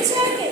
It's okay.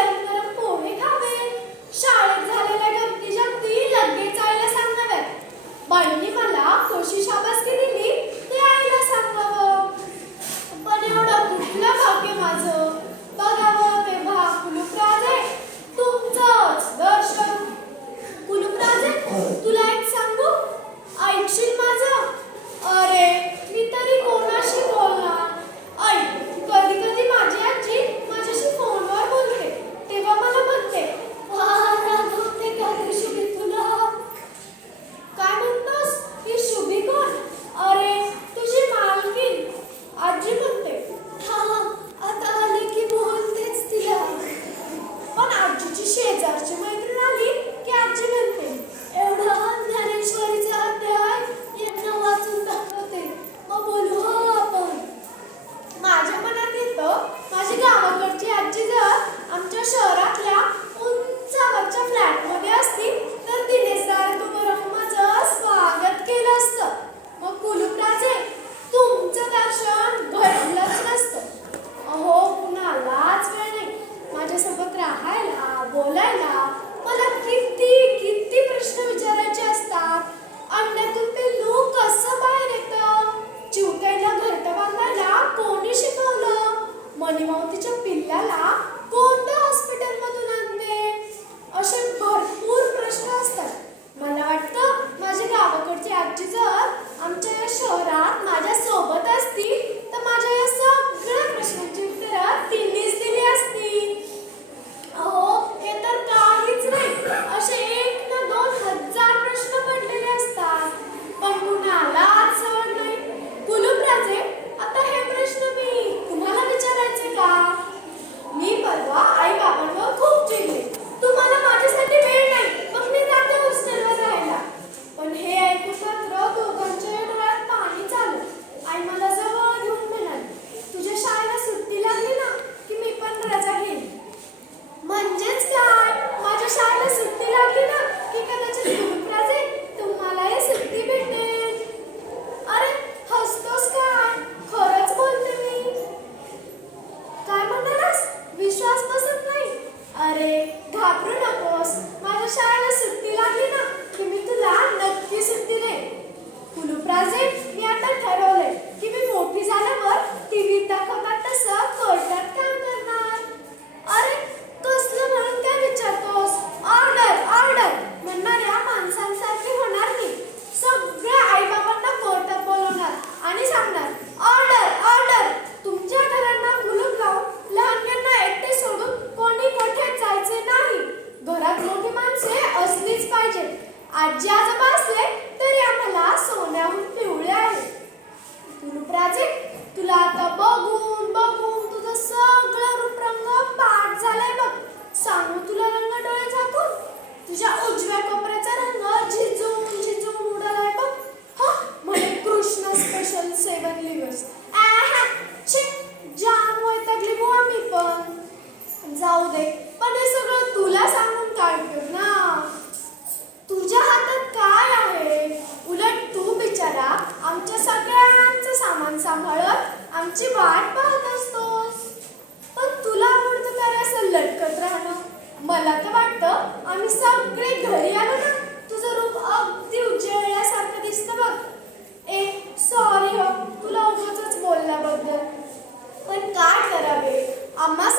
quero सोन्याहून पिवळे आहे. गुरुप्राजे तुला आता बघून बघून तुझं सगळं रूपरंग पाठ झालंय बघ. वाटतं? आम्ही सगळे घरी आलो ना तुझं रूप अगदी उजळल्यासारखं दिसतं बघ. ए सॉरी हो तुला उगाचच बोलल्याबद्दल. पण काय करावे? आम्हा